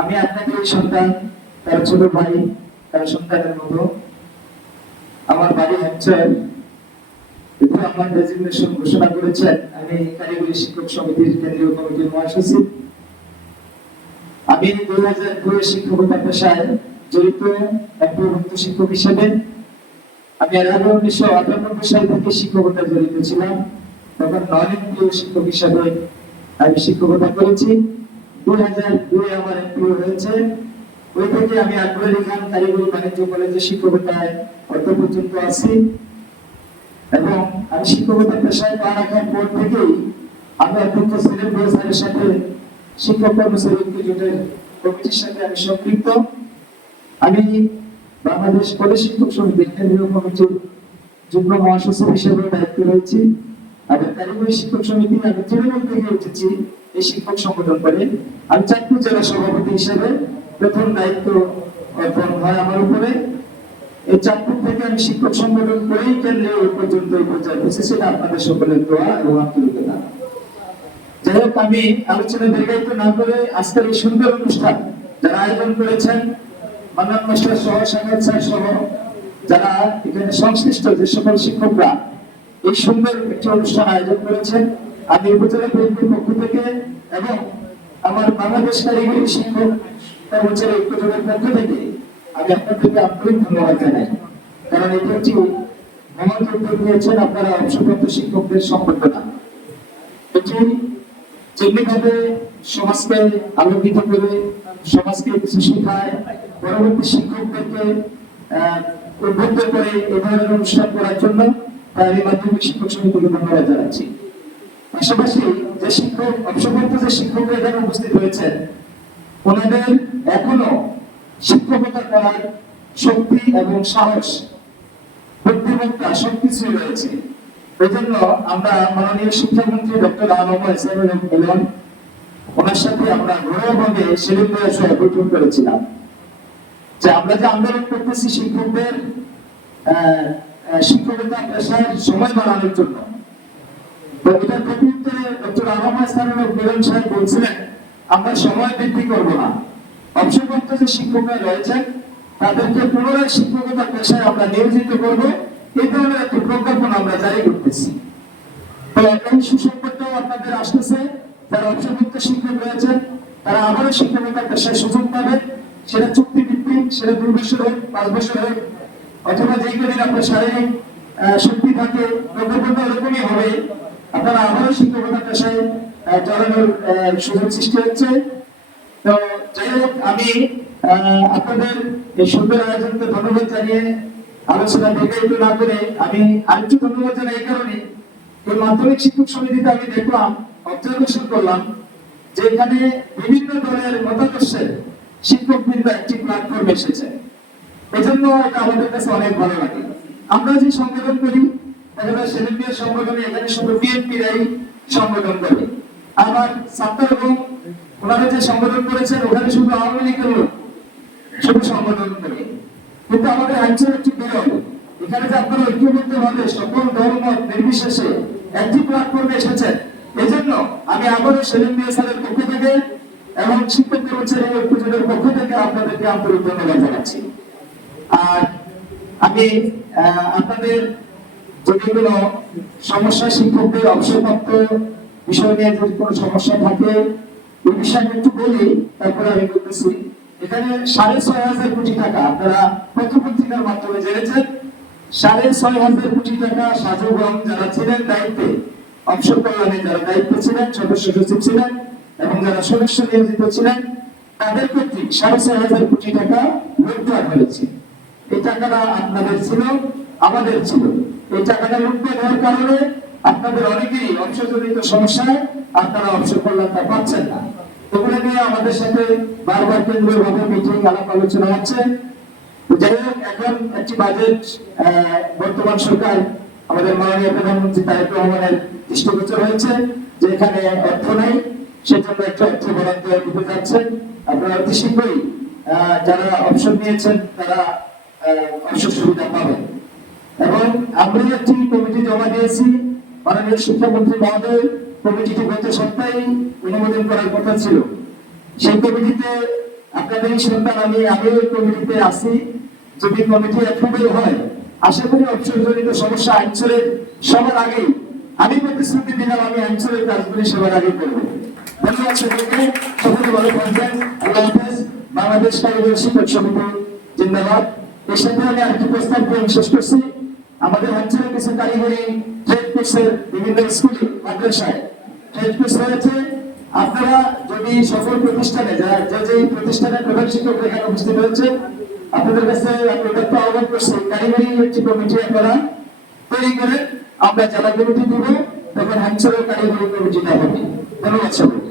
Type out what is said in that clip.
আমি আপনাদের সন্তান, তার ছোট ভাই, তার সন্তানের মতো। আমার বাড়ি হচ্ছে আমার রেজিগনেশন ঘোষণা করেছেন। আমি কারিগরি শিক্ষক সমিতির কেন্দ্রীয় কমিটির মহাসচিব। আমি 2002 শিক্ষকতা পেশায় জড়িত একজন শিক্ষক হিসেবে। আমি এর আগে 1998 সাল থেকে শিক্ষকতা জড়িত ছিলাম। তখন নন শিক্ষক হিসেবে আমি শিক্ষকতা করেছি। 2002 আমার এমপিও হয়েছে। ওই থেকে আমি আকবর খান কারিগরি বাণিজ্য কলেজে শিক্ষকতায় অর্থ পর্যন্ত আছি। এবং আমি শিক্ষকতা পেশায় পা রাখার পর থেকেই আমি অধ্যক্ষ সেলিম স্যারের সাথে শিক্ষক কর্মচারী ঐক্য জোটের কমিটির সাথে আমি সম্পৃক্ত। আমি বাংলাদেশ কলেজ শিক্ষক সমিতির কেন্দ্রীয় কমিটির যুগ্ম মহাসচিব হিসেবে দায়িত্ব রয়েছি। আর কারিগরি শিক্ষক সমিতি আমি তৃণমূল থেকে উঠেছি এই শিক্ষক সংগঠন করে। আমি চাঁদপুর জেলা সভাপতি হিসেবে প্রথম দায়িত্ব অর্পণ হয় আমার উপরে। এই চাঁদপুর থেকে আমি শিক্ষক সংগঠন করেই কেন্দ্রে ওই পর্যন্ত এই পর্যায়ে পৌঁছেছিলাম আপনাদের সকলের দোয়া এবং আন্তরিকতা। যাই হোক, আমি আলোচনা দীর্ঘায়িত না করে আজকের এই সুন্দর অনুষ্ঠান যারা আয়োজন করেছেন, মানব মাস্টার সহ সাগর স্যার সহ যারা এখানে সংশ্লিষ্ট যে সকল শিক্ষকরা এই সুন্দর একটি অনুষ্ঠান আয়োজন করেছেন, আমি উপজেলা বিএনপির পক্ষ থেকে এবং আমার বাংলাদেশ কারিগরি শিক্ষক কর্মচারী ঐক্য জোটের পক্ষ থেকে আমি আপনাদেরকে আন্তরিক ধন্যবাদ জানাই। কারণ এটি একটি মহৎ উদ্যোগ নিয়েছেন আপনারা অবসরপ্রাপ্ত শিক্ষকদের সম্বর্ধনা। এটি যেমনিভাবে সমাজকে আলোকিত করে সমাজকে কিছু শেখায়, পরবর্তী শিক্ষকদেরকে উদ্বুদ্ধ করে এ ধরনের অনুষ্ঠান করার জন্য আমি মাধ্যমিক শিক্ষক সমিতিকে ধন্যবাদ জানাচ্ছি। পাশাপাশি যে শিক্ষক অবসরপ্রাপ্ত যে শিক্ষকরা এখানে উপস্থিত হয়েছেন, ওনাদের এখনো শিক্ষকতা করার শক্তি এবং সাহস, বুদ্ধিমত্তা সবকিছু রয়েছে। এই জন্য আমরা মাননীয় শিক্ষামন্ত্রী ডক্টর আনোয়ার ইসলাম বলেন, ওনার সাথে আমরা ঘরোয়াভাবে সেলিম ভাইয়ের সঙ্গে বৈঠক করেছিলাম যে আমরা যে আন্দোলন করতেছি শিক্ষকদের শিক্ষকতা পেশার সময় বাড়ানোর জন্য। তো এটার প্রত্যুত্তরে ডক্টর আনোয়ার ইসলাম বলেন সাহেব বলছিলেন, আমরা সময় বৃদ্ধি করব না, অবসরপ্রাপ্ত যে শিক্ষকরা রয়েছেন তাদেরকে পুনরায় শিক্ষকতা পেশায় আমরা নিয়োজিত করবো। এই ধরনের একটি প্রজ্ঞাপন আমরা জারি করতেছি। তো এই সুসংবাদটাও আপনাদের আসতেছে, যারা অবসরপ্রাপ্ত শিক্ষক রয়েছেন তারা আবারও শিক্ষকতা পেশায় সুযোগ পাবে। সেটা চুক্তিভিত্তিক, সেটা 2 বছর হোক, 5 বছর হোক, অথবা যেই কদিন আপনার শারীরিক শক্তি থাকে, প্রজ্ঞাপনটা এরকমই হবে, আপনারা আবারও শিক্ষকতা পেশায় চালানোর সুযোগ সৃষ্টি হচ্ছে। তো যাই হোক, আমি আপনাদের এই সুন্দর আয়োজনকে ধন্যবাদ জানিয়ে আলোচনা দীর্ঘায়িত না করে আমি আরেকটু ধন্যবাদ জানাই এই কারণে, এই মাধ্যমিক শিক্ষক সমিতিতে আমি দেখলাম, অবজারভেশন করলাম যে এখানে বিভিন্ন দলের মতাদর্শের শিক্ষকবৃন্দ একটি প্ল্যাটফর্ম এসেছে। এজন্য এটা আমাদের কাছে অনেক ভালো লাগে। আমরা যে সংগঠন করি এখানে সেলিমিয়া সংগঠনে এখানে শুধু বিএনপিরাই সংগঠন করে। আবার ছাত্র এবং ওনারা যে সংগঠন করেছেন ওখানে শুধু আওয়ামী লীগের লোক শুধু সংগঠন করে। কিন্তু আমাদের আঞ্চল একটি বিরল, এখানে যে আপনারা ঐক্যবদ্ধভাবে সকল দলমত নির্বিশেষে একটি প্ল্যাটফর্মে এসেছেন। এই জন্য আমি আবারও সেলিম মিয়া স্যারের পক্ষ থেকে এবং শিক্ষক কর্মচারী ঐক্য জোটের পক্ষ থেকে আপনাদেরকে আন্তরিক ধন্যবাদ জানাচ্ছি। আর আমি আপনাদের যদি কোনো সমস্যা, শিক্ষকদের অবসরপ্রাপ্ত বিষয় নিয়ে যদি কোনো সমস্যা থাকে এই বিষয়ে একটু বলি, তারপরে আমি বলতেছি। এখানে 6,500 কোটি টাকা আপনারা পত্রপত্রিকার মাধ্যমে জেনেছেন। 6,500 কোটি টাকা সাজুগণ যারা ছিলেন দায়িত্বে, অবসর কল্যাণে যারা দায়িত্বে ছিলেন, সদস্য সচিব ছিলেন এবং যারা সদস্য নিয়োজিত ছিলেন, তাদের কর্তৃক 6,500 কোটি টাকা লুটপাট হয়েছে। এই টাকাটা আপনাদের ছিল, আমাদের ছিল। এই টাকাটা লুটপাট হওয়ার কারণে আপনাদের অনেকেরই অবসরজনিত সমস্যায় আপনারা অবসর কল্যাণটা পাচ্ছেন না। এগুলো নিয়ে আমাদের সাথে বারবার কেন্দ্রীয়ভাবে মিটিং আলাপ আলোচনা হচ্ছে। যাই হোক, এখন একটি বাজেট বর্তমান সরকার আমাদের মাননীয় প্রধানমন্ত্রী তারেক রহমানের দৃষ্টিগোচর হয়েছে যে এখানে অর্থ নেই, সেজন্য একটু অর্থ বরাদ্দ দিতে যাচ্ছেন। আপনারা অতি শীঘ্রই যারা অবসর নিয়েছেন তারা অবসর সুবিধা পাবেন। এবং আমরা একটি কমিটি জমা দিয়েছি, মাননীয় শিক্ষামন্ত্রী মহোদয় কমিটিটি গত সপ্তাহে অনুমোদন করার কথা ছিল। সেই কমিটিতে আপনাদেরই সন্তান আমি ওই কমিটিতে আছি। যদি কমিটি অ্যাপ্রুভেল হয়, আশা করি অবসরজনিত সমস্যা আইনসরের সবার আগে আমি প্রতিশ্রুতি দিলাম, আমি আইনসরের কাজগুলি সবার আগে করবো। ধন্যবাদ সকলকে, সকলে ভালো থাকবেন। আল্লাহ হাফেজ। বাংলাদেশ কারিগরি শিক্ষক সমিতি জিন্দাবাদ। এর সাথে আমি আরেকটি প্রস্তাব দিয়ে শেষ করছি। আমাদের অঞ্চলে কিছু কারিগরি ট্রেড কোর্সের বিভিন্ন স্কুলে মাদ্রাসায় ট্রেড কোর্স রয়েছে। আপনারা যদি সকল প্রতিষ্ঠানে যে প্রতিষ্ঠানের প্রধান শিক্ষক এখানে উপস্থিত হয়েছে, আপনাদের কাছে আমি তথ্য আহ্বান করছি, কারিগরি একটি কমিটি আপনারা তৈরি করে আমরা জেলা কমিটি দিব, তখন অঞ্চলের কারিগরি কমিটিটা হবে। ধন্যবাদ সবাই।